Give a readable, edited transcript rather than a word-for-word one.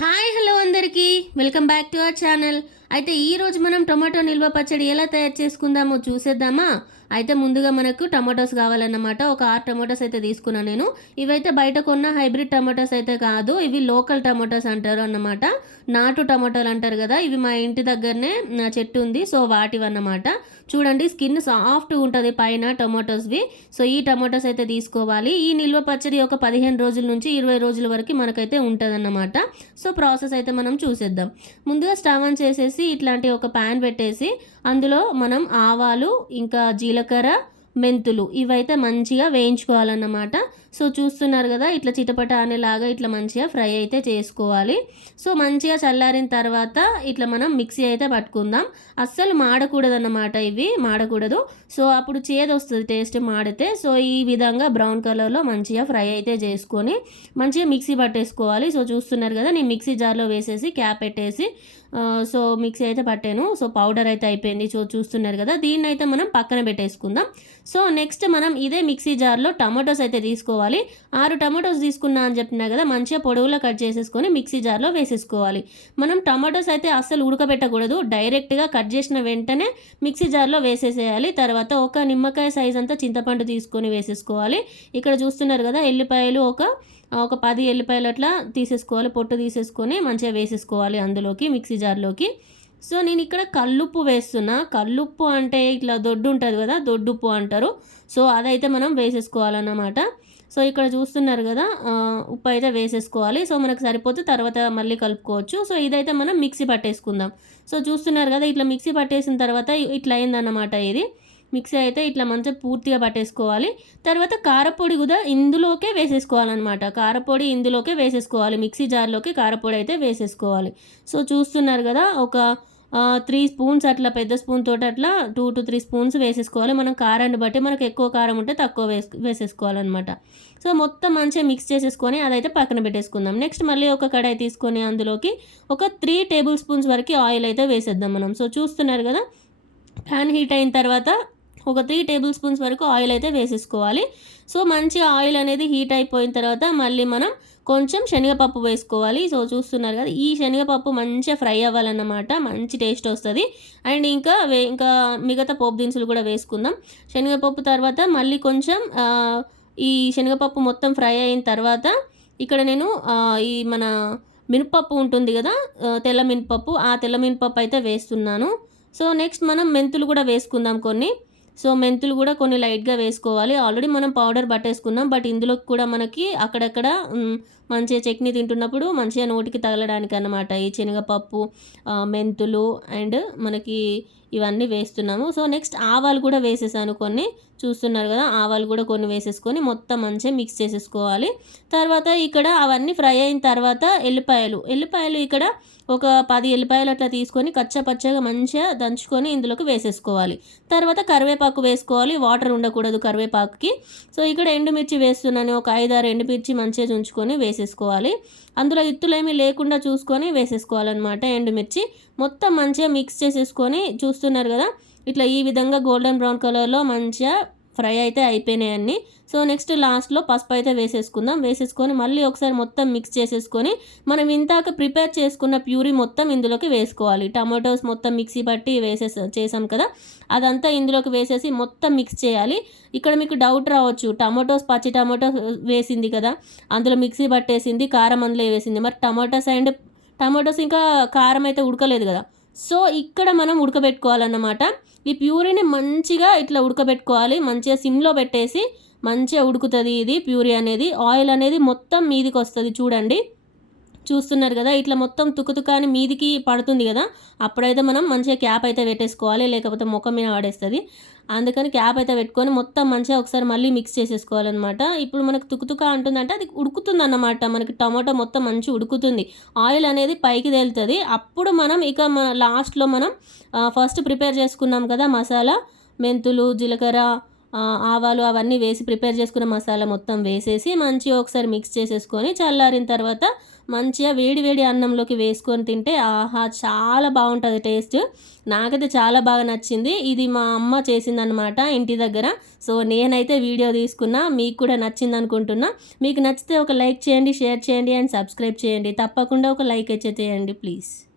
Hi hello అందరికీ welcome back to our channel. అయితే ఈరోజు మనం టొమాటో నిల్వ పచ్చడి ఎలా తయారు చేసుకుందామో చూసేద్దామా. అయితే ముందుగా మనకు టమాటోస్ కావాలన్నమాట. ఒక 6 టమాటోస్ అయితే తీసుకున్నాను నేను. ఇవైతే బయట కొన్న హైబ్రిడ్ టమాటోస్ అయితే కాదు, ఇవి లోకల్ టమాటోస్ అంటారు అన్నమాట. నాటు టమాటోలు అంటారు కదా, ఇవి మా ఇంటి దగ్గరనే నా చెట్టు ఉంది, సో వాటివన్నమాట. చూడండి, స్కిన్ సాఫ్ట్గా ఉంటుంది పైన టమాటోస్వి. సో ఈ టమాటోస్ అయితే తీసుకోవాలి. ఈ నిల్వ పచ్చడి ఒక 15 రోజుల నుంచి 20 రోజుల వరకు మనకైతే ఉంటుందన్నమాట. సో ప్రాసెస్ అయితే మనం చూసేద్దాం. ముందుగా స్టవ్ ఆన్ చేసేసి ఇట్లాంటి ఒక ప్యాన్ పెట్టేసి అందులో మనం ఆవాలు, ఇంకా జీలకర్ర, మెంతులు ఇవైతే మంచిగా వేయించుకోవాలన్నమాట. సో చూస్తున్నారు కదా, ఇట్లా చిటపట అనేలాగా ఇట్లా మంచిగా ఫ్రై అయితే చేసుకోవాలి. సో మంచిగా చల్లారిన తర్వాత ఇట్లా మనం మిక్సీ అయితే పట్టుకుందాం. అస్సలు మాడకూడదు అన్నమాట, ఇవి మాడకూడదు. సో అప్పుడు చేదు వస్తుంది టేస్ట్ మాడితే. సో ఈ విధంగా బ్రౌన్ కలర్లో మంచిగా ఫ్రై అయితే చేసుకొని మంచిగా మిక్సీ పట్టేసుకోవాలి. సో చూస్తున్నారు కదా, నేను మిక్సీ జార్లో వేసేసి క్యాప్ పెట్టేసి సో మిక్సీ అయితే పట్టాను. సో పౌడర్ అయితే అయిపోయింది. సో చూస్తున్నారు కదా, దీన్ని అయితే మనం పక్కన పెట్టేసుకుందాం. సో నెక్స్ట్ మనం ఇదే మిక్సీ జార్లో టమాటోస్ అయితే తీసుకోవాలి. 6 టమాటోస్ తీసుకున్నా అని చెప్పినా కదా, మంచిగా పొడవులో కట్ చేసేసుకొని మిక్సీ జార్లో వేసేసుకోవాలి. మనం టమాటోస్ అయితే అస్సలు ఉడకబెట్టకూడదు, డైరెక్ట్గా కట్ చేసిన వెంటనే మిక్సీ జార్లో వేసేసేయాలి. తర్వాత ఒక నిమ్మకాయ సైజ్ అంతా చింతపండు తీసుకొని వేసేసుకోవాలి. ఇక్కడ చూస్తున్నారు కదా, ఎల్లిపాయలు ఒక 10 ఎల్లిపాయలు అట్లా తీసేసుకోవాలి, పొట్టు తీసేసుకొని మంచిగా వేసేసుకోవాలి అందులోకి, మిక్సీ జార్లోకి. సో నేను ఇక్కడ కల్లుప్పు వేస్తున్నా. కల్లుప్పు అంటే ఇట్లా దొడ్డు ఉంటుంది కదా, దొడ్డుప్పు అంటారు. సో అదైతే మనం వేసేసుకోవాలన్నమాట. సో ఇక్కడ చూస్తున్నారు కదా, ఉప్పు అయితే వేసేసుకోవాలి. సో మనకు సరిపోతే తర్వాత మళ్ళీ కలుపుకోవచ్చు. సో ఇదైతే మనం మిక్సీ పట్టేసుకుందాం. సో చూస్తున్నారు కదా, ఇట్లా మిక్సీ పట్టేసిన తర్వాత ఇట్లా అయిందన్నమాట. ఇది మిక్సీ అయితే ఇట్లా మంచిగా పూర్తిగా పట్టేసుకోవాలి. తర్వాత కారపొడి కూడా ఇందులోకే వేసేసుకోవాలన్నమాట. కారపొడి ఇందులోకే వేసేసుకోవాలి, మిక్సీ జార్లోకి కారపొడి అయితే వేసేసుకోవాలి. సో చూస్తున్నారు కదా, ఒక 3 స్పూన్స్ అట్లా, పెద్ద స్పూన్ తోటి అట్లా 2 to 3 స్పూన్స్ వేసేసుకోవాలి. మనం కారాన్ని బట్టి మనకు ఎక్కువ కారం ఉంటే తక్కువ వేసేసుకోవాలన్నమాట. సో మొత్తం మంచిగా మిక్స్ చేసేసుకొని అదైతే పక్కన పెట్టేసుకుందాం. నెక్స్ట్ మళ్ళీ ఒక కడాయి తీసుకొని అందులోకి ఒక 3 టేబుల్ స్పూన్స్ వరకు ఆయిల్ అయితే వేసేద్దాం మనం. సో చూస్తున్నారు కదా, ప్యాన్ హీట్ అయిన తర్వాత ఒక 3 టేబుల్ స్పూన్స్ వరకు ఆయిల్ అయితే వేసేసుకోవాలి. సో మంచిగా ఆయిల్ అనేది హీట్ అయిపోయిన తర్వాత మళ్ళీ మనం కొంచెం శనగపప్పు వేసుకోవాలి. సో చూస్తున్నారు కదా, ఈ శనగపప్పు మంచిగా ఫ్రై అవ్వాలన్నమాట, మంచి టేస్ట్ వస్తుంది. అండ్ ఇంకా మిగతా పోపు దినుసులు కూడా వేసుకుందాం. శనగపప్పు తర్వాత మళ్ళీ కొంచెం ఈ శనగపప్పు మొత్తం ఫ్రై అయిన తర్వాత ఇక్కడ నేను ఈ మన మినపప్పు ఉంటుంది కదా, తెల్ల మినపప్పు, ఆ తెల్ల మినపప్పు అయితే వేస్తున్నాను. సో నెక్స్ట్ మనం మెంతులు కూడా వేసుకుందాం కొన్ని. సో మెంతులు కూడా కొన్ని లైట్గా వేసుకోవాలి. ఆల్రెడీ మనం పౌడర్ పట్టేసుకున్నాం, బట్ ఇందులో కూడా మనకి అక్కడక్కడ మంచిగా చట్నీ తింటున్నప్పుడు మంచిగా నోటికి తగలడానికి అన్నమాట ఈ శనగపప్పు, మెంతులు అండ్ మనకి ఇవన్నీ వేస్తున్నాము. సో నెక్స్ట్ ఆవాలు కూడా వేసేసాను కొన్ని. చూస్తున్నారు కదా, ఆవాలు కూడా కొన్ని వేసేసుకొని మొత్తం మంచిగా మిక్స్ చేసేసుకోవాలి. తర్వాత ఇక్కడ అవన్నీ ఫ్రై అయిన తర్వాత ఎల్లిపాయలు ఇక్కడ ఒక 10 ఎల్లిపాయలు అట్లా తీసుకొని కచ్చపచ్చగా మంచిగా దంచుకొని ఇందులోకి వేసేసుకోవాలి. తర్వాత కరివేపాకు వేసుకోవాలి, వాటర్ ఉండకూడదు కరివేపాకుకి. సో ఇక్కడ ఎండుమిర్చి వేస్తున్నాను, ఒక 5-6 ఎండుమిర్చి మంచిగా చుంచుకొని వేసేసుకోవాలి. అందులో ఇత్తులేమీ లేకుండా చూసుకొని వేసేసుకోవాలన్నమాట ఎండుమిర్చి. మొత్తం మంచిగా మిక్స్ చేసేసుకొని చూస్తున్నారు కదా, ఇట్లా ఈ విధంగా గోల్డెన్ బ్రౌన్ కలర్లో మంచిగా ఫ్రై అయితే అయిపోయినాయి అన్నీ. సో నెక్స్ట్ లాస్ట్లో పసుపు అయితే వేసేసుకొని మళ్ళీ ఒకసారి మొత్తం మిక్స్ చేసేసుకొని మనం ఇంతాక ప్రిపేర్ చేసుకున్న ప్యూరీ మొత్తం ఇందులోకి వేసుకోవాలి. టమాటోస్ మొత్తం మిక్సీ పట్టి చేసాం కదా, అదంతా ఇందులోకి వేసేసి మొత్తం మిక్స్ చేయాలి. ఇక్కడ మీకు డౌట్ రావచ్చు, పచ్చి టమాటోస్ వేసింది కదా, అందులో మిక్సీ పట్టేసింది, కారం అందులో వేసింది, మరి టమాటోస్ ఇంకా కారం అయితే ఉడకలేదు కదా. సో ఇక్కడ మనం ఉడకబెట్టుకోవాలన్నమాట. ఈ ప్యూరీని మంచిగా ఇట్లా ఉడకబెట్టుకోవాలి, మంచిగా సిమ్లో పెట్టేసి మంచిగా ఉడుకుతుంది ఇది ప్యూరీ అనేది. ఆయిల్ అనేది మొత్తం మీదికి వస్తుంది చూడండి. చూస్తున్నారు కదా, ఇట్లా మొత్తం తుకుతుకాని మీదికి పడుతుంది కదా, అప్పుడైతే మనం మంచిగా క్యాప్ అయితే పెట్టేసుకోవాలి, లేకపోతే ముఖం మీద పడేస్తుంది. అందుకని క్యాప్ అయితే పెట్టుకొని మొత్తం మంచిగా ఒకసారి మళ్ళీ మిక్స్ చేసేసుకోవాలన్నమాట. ఇప్పుడు మనకు తుకుతుక అంటుందంటే అది ఉడుకుతుంది అన్నమాట, మనకి టమాటో మొత్తం మంచిగా ఉడుకుతుంది, ఆయిల్ అనేది పైకి తేలుతుంది. అప్పుడు మనం లాస్ట్లో మనం ఫస్ట్ ప్రిపేర్ చేసుకున్నాం కదా మసాలా, మెంతులు, జీలకర్ర, ఆవాలు అవన్నీ వేసి ప్రిపేర్ చేసుకున్న మసాలా మొత్తం వేసేసి మంచిగా ఒకసారి మిక్స్ చేసేసుకొని చల్లారిన తర్వాత మంచిగా వేడి వేడి అన్నంలోకి వేసుకొని తింటే ఆహా చాలా బాగుంటుంది టేస్ట్. నాకైతే చాలా బాగా నచ్చింది. ఇది మా అమ్మ చేసిందనమాట ఇంటి దగ్గర. సో నేనైతే వీడియో తీసుకున్నా, మీకు కూడా నచ్చింది అనుకుంటున్నా. మీకు నచ్చితే ఒక లైక్ చేయండి, షేర్ చేయండి అండ్ సబ్స్క్రైబ్ చేయండి. తప్పకుండా ఒక లైక్ అయితే చేయండి ప్లీజ్.